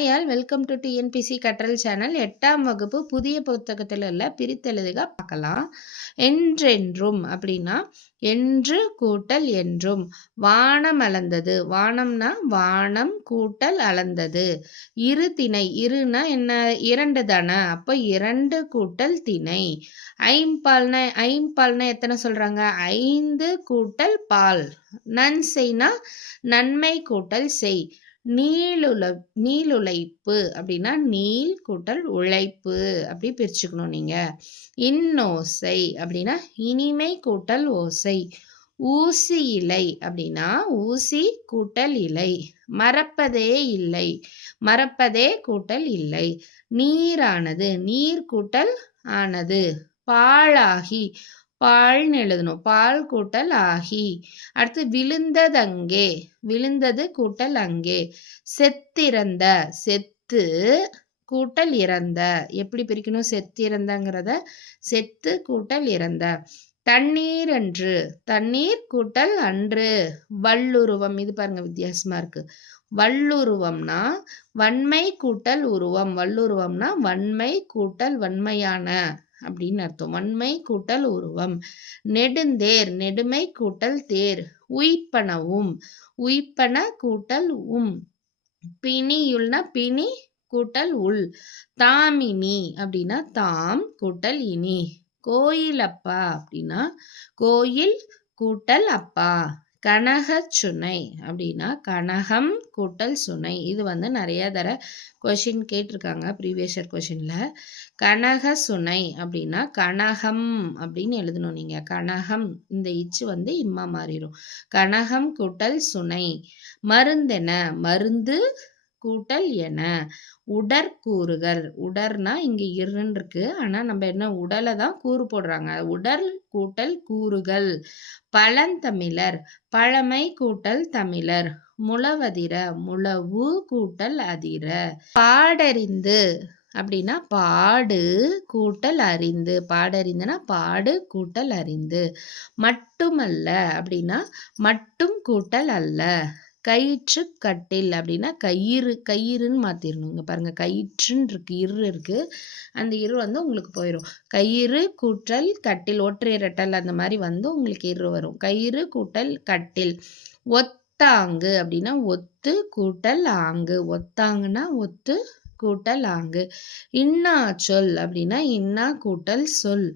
Hi all welcome to TNPSC கற்றல் channel எட்டாம் வகுப்பு புதிய புத்தகத்தில் உள்ள பிரித்தெழுதுக பார்க்கலாம். என்றென்றும் அப்படின்னா என்று கூட்டல் என்றும். வானம் அளந்தது. வானம்னா வானம் கூட்டல் அளந்தது. இரு திணை. இருனா என்ன? இரண்டு தானே? அப்போ இரண்டு கூட்டல் திணை. ஐம்பால்னா ஐம்பால்னா எத்தனை சொல்றாங்க? ஐந்து கூட்டல் பால். நன்செய்னா நன்மை கூட்டல் செய். நீளுல நீளுழைப்பு அப்படின்னா நீள் கூட்டல் உழைப்பு அப்படி பிரிச்சுக்கணும் நீங்க. இன்னோசை அப்படின்னா இனிமை கூட்டல் ஓசை. ஊசி இலை அப்படின்னா ஊசி கூட்டல் இலை. மறப்பதே இல்லை. மறப்பதே கூட்டல் இல்லை. நீரானது நீர் கூட்டல் ஆனது. பாழாகி பால்னு எழுதணும். பால் கூட்டல் ஆகி. அடுத்து விழுந்தது அங்கே விழுந்தது கூட்டல் அங்கே. செத்திறந்த. செத்து கூட்டல் இறந்த. எப்படி பிரிக்கணும்? செத்திறந்தங்கிறத செத்து கூட்டல் இறந்த. தண்ணீர் அன்று. தண்ணீர் கூட்டல் அன்று. வல்லுருவம். இது பாருங்க வித்தியாசமா இருக்கு. வல்லுருவம்னா வன்மை கூட்டல் உருவம். வல்லுருவம்னா வன்மை கூட்டல் வன்மையான அப்படின்னு அர்த்தம். வன்மை கூட்டல் உருவம். நெடுந்தேர் நெடுமை கூட்டல் தேர். உய்ப்பனவும். உய்ப்பன கூட்டல் உம். பிணியுள்னா பிணி கூட்டல் உள். தாமினி அப்படின்னா தாம் கூட்டல் இனி. கோயிலப்பா அப்படின்னா கோயில் கூட்டல் அப்பா. கனக சுனை அப்படின்னா கனகம் கூட்டல் சுனை. இது வந்து நிறைய தர கொஷின் கேட்டிருக்காங்க ப்ரீவியஸ் இயர் கொஷினில் கனக சுனை அப்படின்னா கனகம் அப்படின்னு எழுதணும் நீங்கள் கனகம் இந்த இச்சு வந்து இம்மா மாறிடும். கனகம் கூட்டல் சுனை. மருந்தென மருந்து கூட்டல் என. உடற்கூறுகள் உடர்னா இங்க இருன்னு இருக்கு. ஆனா நம்ம என்ன உடலை தான் கூறு போடுறாங்க. உடல் கூட்டல் கூறுகள். பழந்தமிழர். பழமை கூட்டல் தமிழர். முளவதிர முளவு கூட்டல் அதிர. பாடறிந்து அப்படின்னா பாடு கூட்டல் அறிந்து. பாடறிந்துனா பாடு கூட்டல் அறிந்து. மட்டுமல்ல அப்படின்னா மட்டும் கூட்டல் அல்ல. கயிற்று கட்டில் அப்படின்னா கயிறு கயிறுன்னு மாற்றிடணும் இங்கே பாருங்கள் கயிற்றுன்னு இருக்கு இரு இருக்குது அந்த இரு வந்து உங்களுக்கு போயிடும் கயிறு கூட்டல் கட்டில் ஒற்றை இரட்டல் அந்த மாதிரி வந்து உங்களுக்கு இரு வரும். கயிறு கூட்டல் கட்டில். ஒத்தாங்கு அப்படின்னா ஒத்து கூட்டல் ஆங்கு. ஒத்தாங்குன்னா ஒத்து கூட்டல் ஆங்கு. இன்னா சொல் அப்படின்னா இன்னா கூட்டல் சொல்.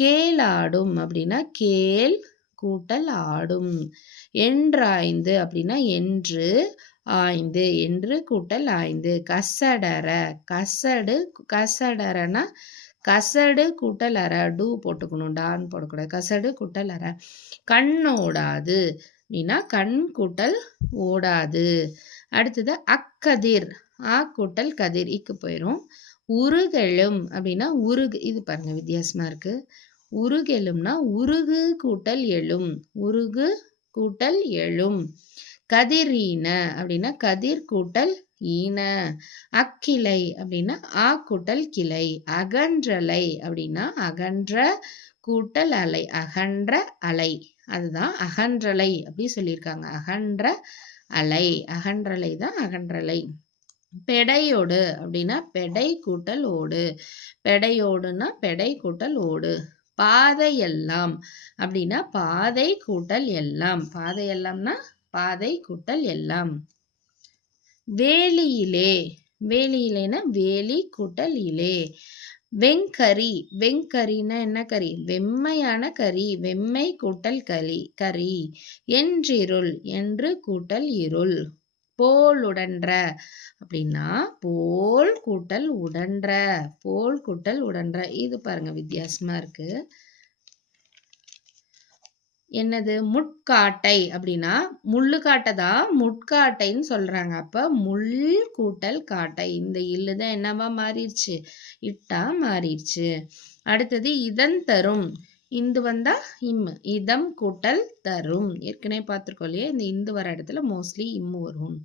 கேளாடும் அப்படின்னா கேள் கூட்டல் ஆடும். என்றாய்ந்து அப்படின்னா என்று ஆய்ந்து என்று கூட்டல் ஆய்ந்து. கசடர கசடு கசடரனா கசடு கூட்டல் அற டூ போட்டுக்கணும் டான் போடக்கூடாது. கசடு கூட்டல் அற. ஓடாது அப்படின்னா கண் கூட்டல் ஓடாது. அடுத்தது அக்கதிர் ஆ கூட்டல் கதிர். இக்கு போயிடும் உருகெழும் அப்படின்னா உருகு இது பாருங்க வித்தியாசமா இருக்கு. உருகெழும்னா உருகு கூட்டல் எழும். உருகு கூட்டல் எழும். கதிரீன அப்படின்னா கதிர் கூட்டல் ஈன. அக்கிளை அப்படின்னா ஆ கூட்டல் கிளை. அகன்றலை அப்படின்னா அகன்ற கூட்டல் அலை. அகன்ற அலை. அதுதான் அகன்றலை அப்படி சொல்லியிருக்காங்க. அகன்ற அலை. அகன்றலை தான் அகன்றலை. பெடையோடு அப்படின்னா பெடை கூட்டல் ஓடு. பெடையோடுன்னா பெடை கூட்டல் ஓடு. பாதை எல்லாம் அப்படின்னா பாதை கூட்டல் எல்லாம். பாதை எல்லாம்னா பாதை கூட்டல் எல்லாம். வேலியிலே. வேலியிலேனா வேலி கூட்டல் இலே. வெங்கரி வெங்கரினா என்ன கறி? வெம்மையான கறி. வெம்மை கூட்டல் கலி கறி. என்றிருள். என்று கூட்டல் இருள். போல் உடன்ற. அப்படின்னா போல் கூட்டல் உடன்ற. போல் கூட்டல் உடன்ற. இது பாருங்க வித்தியாசமா இருக்கு. என்னது? முட்காட்டை. அப்படின்னா முள்ளு தான் முட்காட்டைன்னு சொல்றாங்க. அப்ப முள் கூட்டல் காட்டை. இந்த இல்லு தான் என்னவா மாறிடுச்சு? இட்டா மாறிடுச்சு. அடுத்தது இதன் தரும். இந்து வந்தா இம் இதம் கூட்டல் தரும். ஏற்கனவே பார்த்துருக்கோம் இல்லையா? இந்த இந்து வர இடத்துல மோஸ்ட்லி இம்மு வரும்.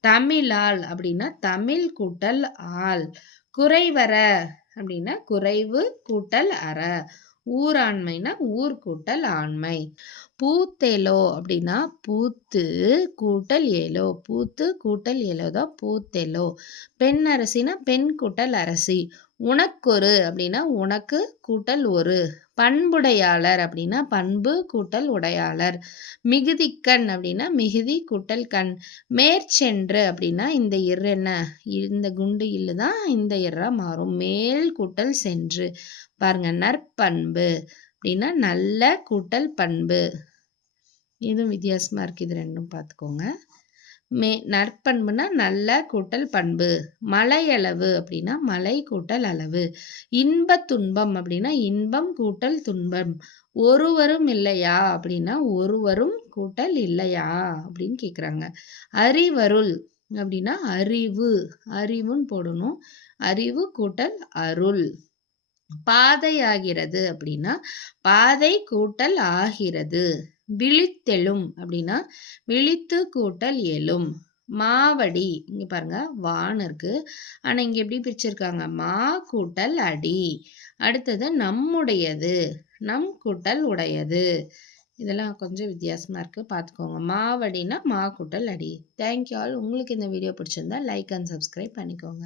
தமிழால் அப்படின்னா தமிழ் கூட்டல் ஆள். குறைவர அப்படின்னா குறைவு கூட்டல் அற. ஊராண்மைனா ஊர் கூட்டல் ஆண்மை. பூத்தேலோ அப்படின்னா பூத்து கூட்டல் ஏலோ. பூத்து கூட்டல் ஏலோ தான் பூத்தேலோ. பெண் அரசினா பெண் கூட்டல் அரசி. உனக்கொரு அப்படின்னா உனக்கு கூட்டல் ஒரு. பண்புடையாளர் அப்படின்னா பண்பு கூட்டல் உடையாளர். மிகுதிக்கண் அப்படின்னா மிகுதி கூட்டல் கண். மேற்சென்று அப்படின்னா இந்த இர் என்ன? இந்த குண்டு இல்லு தான் இந்த இறா மாறும். மேல் கூட்டல் சென்று. பாருங்க நற்பண்பு அப்படின்னா நல்ல கூட்டல் பண்பு. இதுவும் வித்தியாசமாக இருக்குது இது ரெண்டும் பார்த்துக்கோங்க. மே நற்பண்புனா நல்ல கூட்டல் பண்பு. மலையளவு அப்படின்னா மலை கூட்டல் அளவு. இன்ப துன்பம் அப்படின்னா இன்பம் கூட்டல் துன்பம். ஒருவரும் இல்லையா அப்படின்னா ஒருவரும் கூட்டல் இல்லையா அப்படின்னு கேட்குறாங்க அறிவருள் அப்படின்னா அறிவு. அறிவுன்னு போடணும். அறிவு கூட்டல் அருள். பாதையாகிறது அப்படின்னா பாதை கூட்டல் ஆகிறது. விழித்தெழும் அப்படின்னா விழித்து கூட்டல் எழும். மாவடி இங்க பாருங்க வான் இருக்கு. ஆனால் இங்கே எப்படி பிரிச்சிருக்காங்க? மா கூட்டல் அடி. அடுத்தது நம்முடையது நம் கூட்டல் உடையது. இதெல்லாம் கொஞ்சம் வித்தியாசமாக இருக்குது பார்த்துக்கோங்க மாவடினா மா கூட்டல் அடி. தேங்க்யூ ஆல் உங்களுக்கு இந்த வீடியோ பிடிச்சிருந்தா லைக் அண்ட் சப்ஸ்கிரைப் பண்ணிக்கோங்க.